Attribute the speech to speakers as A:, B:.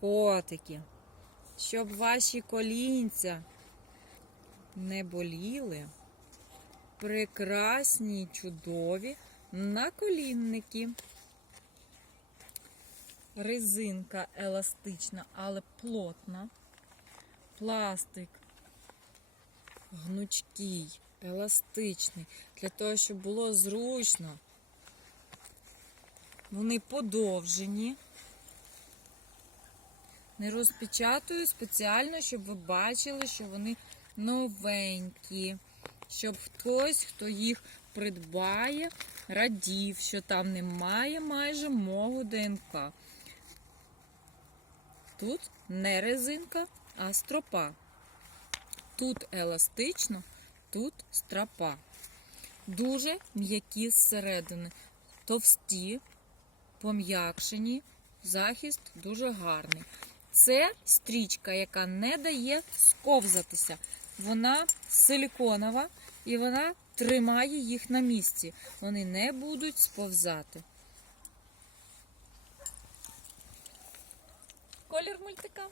A: котики, щоб ваші колінця не боліли. Прекрасні, чудові наколінники. Резинка еластична, але плотна. Пластик гнучкий, еластичний, для того, щоб було зручно. Вони подовжені. Не розпечатую спеціально, щоб ви бачили, що вони новенькі. Щоб хтось, хто їх придбає, радів, що там немає майже мого ДНК. Тут не резинка, а стропа. Тут еластично, тут стропа. Дуже м'які зсередини, товсті, пом'якшені, захист дуже гарний. Це стрічка, яка не дає сковзатися. Вона силіконова і вона тримає їх на місці. Вони не будуть сповзати. Колір мультика